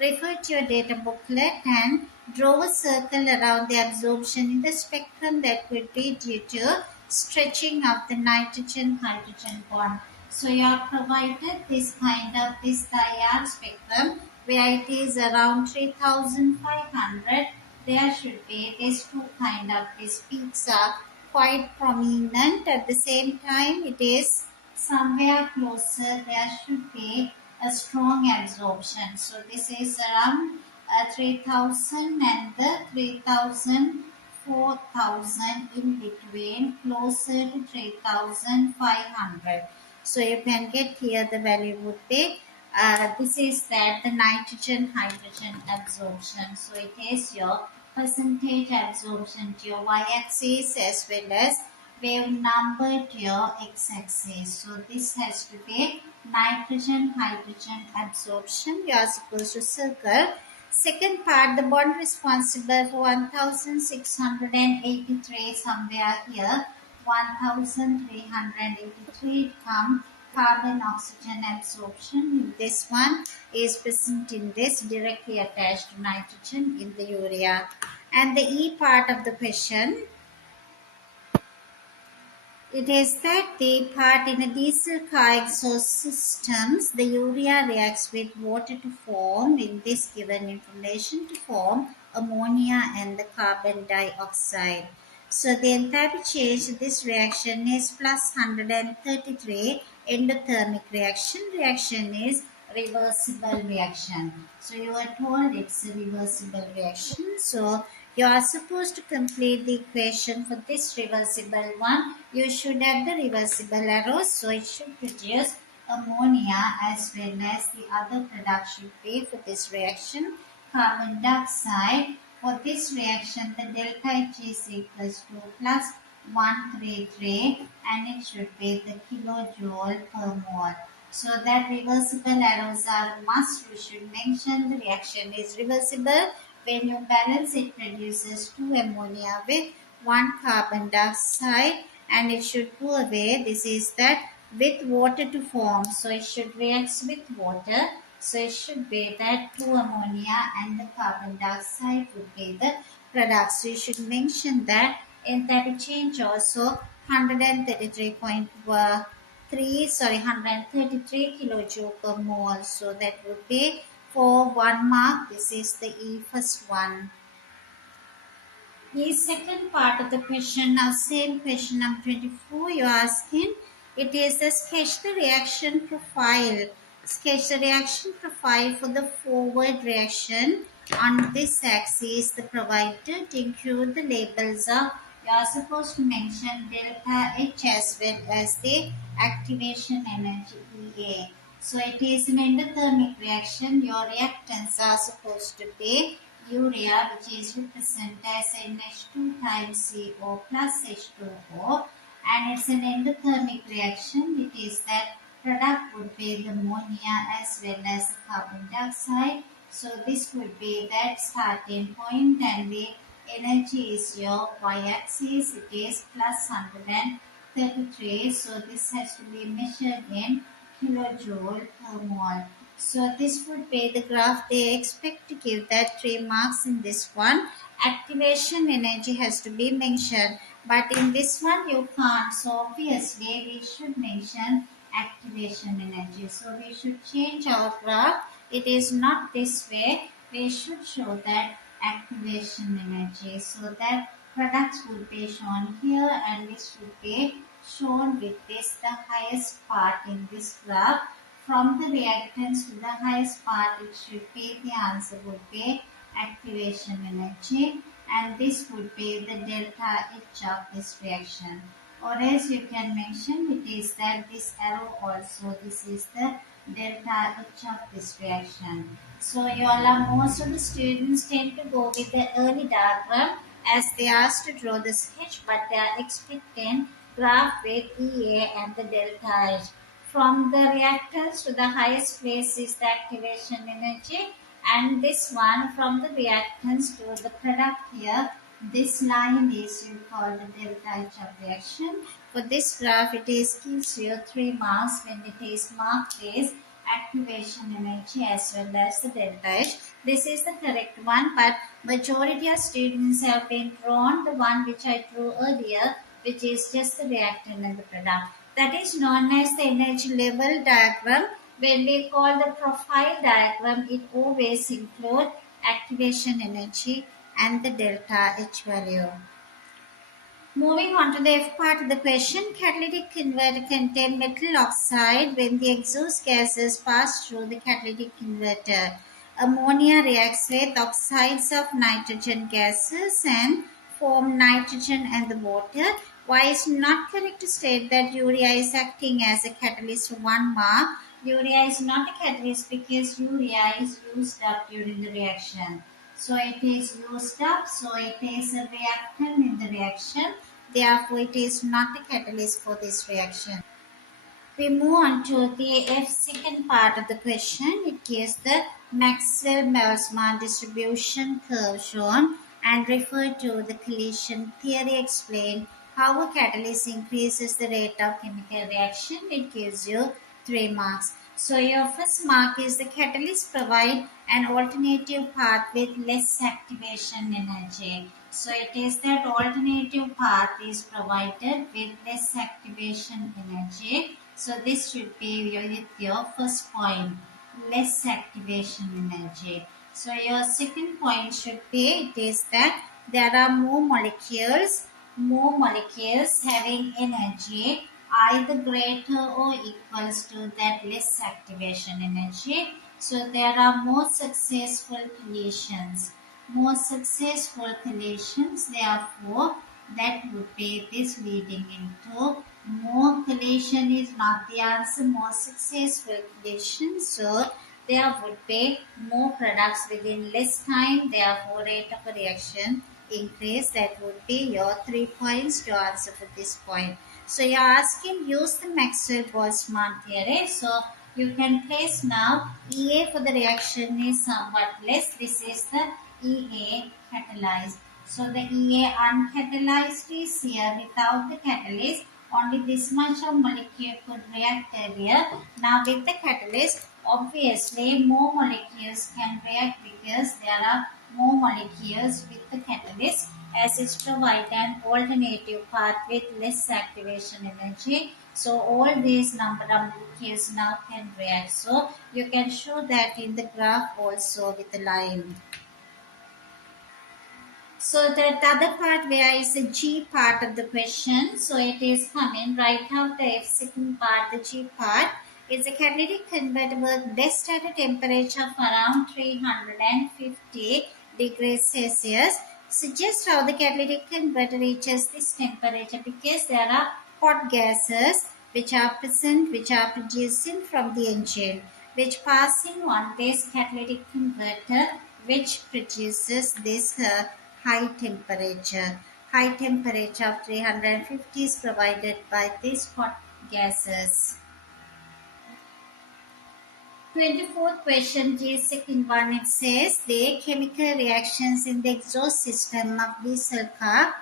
Refer to your data booklet and draw a circle around the absorption in the spectrum that could be due to stretching of the nitrogen-hydrogen bond. So you are provided this kind of this IR spectrum where it is around 3500. There should be these two kind of these peaks are quite prominent. At the same time, it is somewhere closer. There should be a strong absorption. So this is around 3000 and the 3000, 4000 in between, closer to 3500. So you can get here the value would be this is that the nitrogen hydrogen absorption. So it is your percentage absorption to your y-axis as well as wave number to your x-axis. So this has to be nitrogen hydrogen absorption. You are supposed to circle. Second part, the bond responsible for 1683 somewhere here. 1383 come carbon oxygen absorption. This one is present in this directly attached to nitrogen in the urea. And the E part of the question, it is that the part in a diesel car exhaust systems, the urea reacts with water to form, in this given information, to form ammonia and the carbon dioxide. So the enthalpy change in this reaction is plus 133. Endothermic reaction. Reaction is reversible reaction. So you are told it's a reversible reaction. So you are supposed to complete the equation for this reversible one. You should have the reversible arrows. So it should produce ammonia as well as the other product should be for this reaction carbon dioxide. For this reaction, the delta H is equals to plus 133 and it should be the kilojoule per mole. So that reversible arrows are must. You should mention the reaction is reversible. When you balance, it produces 2 ammonia with 1 carbon dioxide and it should go away. This is that with water to form. So it should react with water. So it should be that 2 ammonia and the carbon dioxide would be the product. So you should mention that enthalpy change also 133 kilojoule per mole. So that would be for 1 mark. This is the E first one. The second part of the question, now same question number 24 you are asking. It is the sketch the reaction profile. Sketch the reaction profile for the forward reaction. On this axis, the provided include the labels of, you are supposed to mention delta H as well as the activation energy EA. So it is an endothermic reaction. Your reactants are supposed to be urea, which is represented as NH2 times CO plus H2O, and it's an endothermic reaction. It is that product would be the ammonia as well as the carbon dioxide. So this would be that starting point and the energy is your y-axis. It is plus 133. So this has to be measured in kilojoule per mole. So this would be the graph. They expect to give that 3 marks in this one. Activation energy has to be mentioned, but in this one you can't. So obviously we should mention activation energy. So we should change our graph. It is not this way. We should show that activation energy. So that products would be shown here and this would be shown with this the highest part in this graph. From the reactants to the highest part, it should be the answer would be activation energy, and this would be the delta H of this reaction. Or else you can mention it is that this arrow also, this is the delta H of this reaction. So you all are, most of the students tend to go with the early diagram as they are asked to draw the sketch, but they are expecting graph with EA and the delta H. from the reactants to the highest place is the activation energy, and this one from the reactants to the product here. This line is you call the delta H of reaction. For this graph, it is gives you 3 marks when it is marked as activation energy as well as the delta H. This is the correct one, but majority of students have been drawn the one which I drew earlier, which is just the reactant and the product. That is known as the energy level diagram. When we call the profile diagram, it always includes activation energy and the delta H value. Moving on to the F part of the question, catalytic converter contain metal oxide when the exhaust gases pass through the catalytic converter. Ammonia reacts with oxides of nitrogen gases and form nitrogen and the water. Why is not correct to state that urea is acting as a catalyst? 1 mark. Urea is not a catalyst because urea is used up during the reaction. So it is used up, so it is a reactant in the reaction. Therefore, it is not a catalyst for this reaction. We move on to the second part of the question. It gives the Maxwell-Boltzmann distribution curve shown and refer to the collision theory. Explain how a catalyst increases the rate of chemical reaction. It gives you 3 marks. So your first mark is the catalyst provide an alternative path with less activation energy. So it is that alternative path is provided with less activation energy. So this should be your first point, less activation energy. So your second point should be it is that there are more molecules having energy either greater or equals to that less activation energy. So there are more successful collisions. Therefore that would be this leading into more collision is not the answer, more successful collision. So there would be more products within less time, therefore rate of reaction increase. That would be your 3 points to answer for this point. So you are asking use the Maxwell-Boltzmann theory. So you can place now EA for the reaction is somewhat less. This is the EA catalyzed. So the EA uncatalyzed is here without the catalyst. Only this much of molecule could react earlier. Now with the catalyst, obviously more molecules can react because there are more molecules with the catalyst as it provides an alternative path with less activation energy. So all these number of molecules now can react. So you can show that in the graph also with the line. So that other part where is the G part of the question. So it is coming right after the second part, the G part is a catalytic converter work best at a temperature of around 350 degrees Celsius. Suggest how the catalytic converter reaches this temperature because there are hot gases which are present, which are producing from the engine, which passing on this catalytic converter, which produces this high temperature. High temperature of 350 is provided by these hot gases. 24th question, G second one, it says the chemical reactions in the exhaust system of diesel car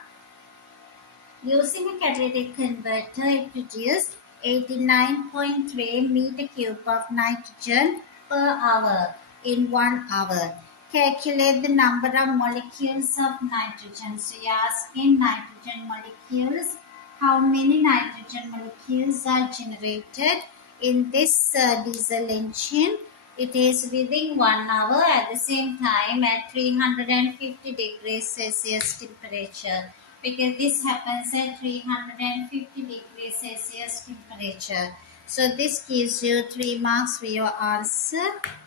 using a catalytic converter, it produced 89.3 meter cube of nitrogen per hour in 1 hour. Calculate the number of molecules of nitrogen. So you are asking nitrogen molecules. How many nitrogen molecules are generated in this diesel engine? It is within 1 hour at the same time at 350 degrees Celsius temperature. Because this happens at 350 degrees Celsius temperature. So this gives you 3 marks for your answer.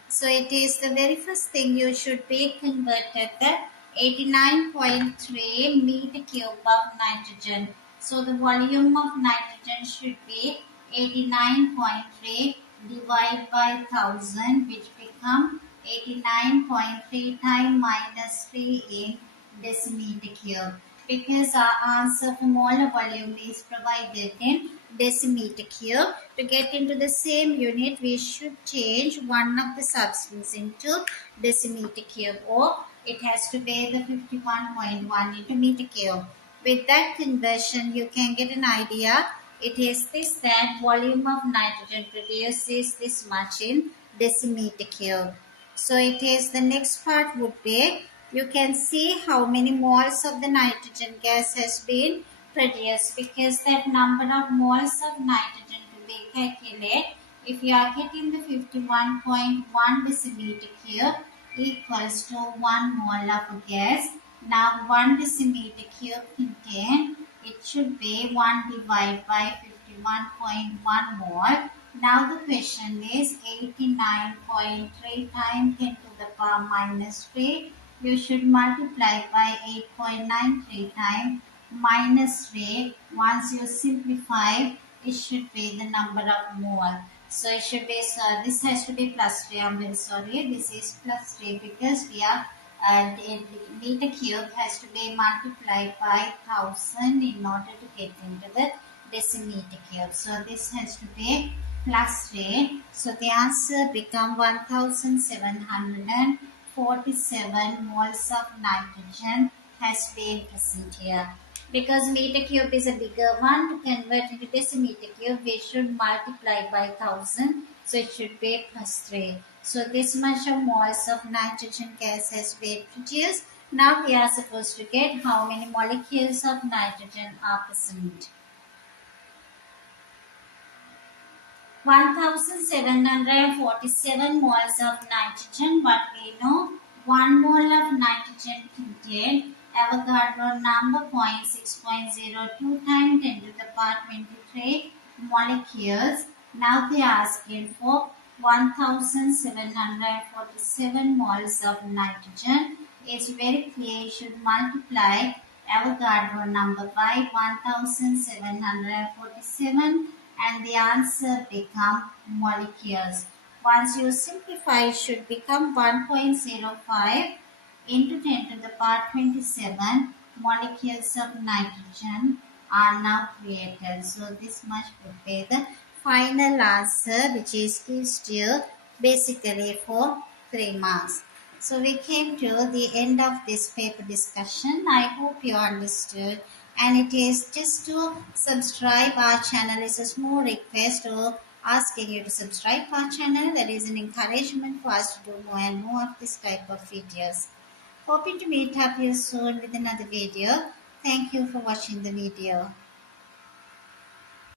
So it is the very first thing you should be converted the 89.3 meter cube of nitrogen. So the volume of nitrogen should be 89.3 divided by 1000, which become 89.3 times minus 3 in decimeter cube. because our answer for molar volume is provided in decimeter cube. To get into the same unit, we should change one of the substance into decimeter cube, or it has to be the 51.1 into meter cube. With that conversion, you can get an idea. It is this, that volume of nitrogen produced is this much in decimeter cube. So it is, the next part would be, you can see how many moles of the nitrogen gas has been produced, because that number of moles of nitrogen to be calculated, if you are getting the 51.1 decimeter cube equals to 1 mole of gas. Now 1 decimeter cube contain, it should be 1 divided by 51.1 mole. Now the question is 89.3 times 10 to the power minus 3. You should multiply by 8.93 times minus 3. Once you simplify, it should be the number of mole. So it should be, so this has to be plus 3. I'm very sorry. This is plus 3 because we are the meter cube has to be multiplied by 1000 in order to get into the decimeter cube. So this has to be plus 3. So the answer become 1747 moles of nitrogen has been present here. Because meter cube is a bigger one, to convert into decimeter cube, we should multiply by 1000. So it should be plus 3. So this much of moles of nitrogen gas has been produced. Now we are supposed to get how many molecules of nitrogen are present. 1747 moles of nitrogen, but we know 1 mole of nitrogen contains Avogadro number 0.6.02 times 10 to the power 23 molecules. Now they are asking for 1747 moles of nitrogen. It's very clear, you should multiply Avogadro number by 1747 and the answer become molecules. Once you simplify, it should become 1.05 into 10 to the power 27 molecules of nitrogen are now created. So this much would be the final answer, which is gives you basically for 3 marks. So we came to the end of this paper discussion. I hope you understood. And it is just to subscribe our channel. It's a small request or asking you to subscribe our channel. That is an encouragement for us to do more and more of this type of videos. Hoping to meet up you soon with another video. Thank you for watching the video.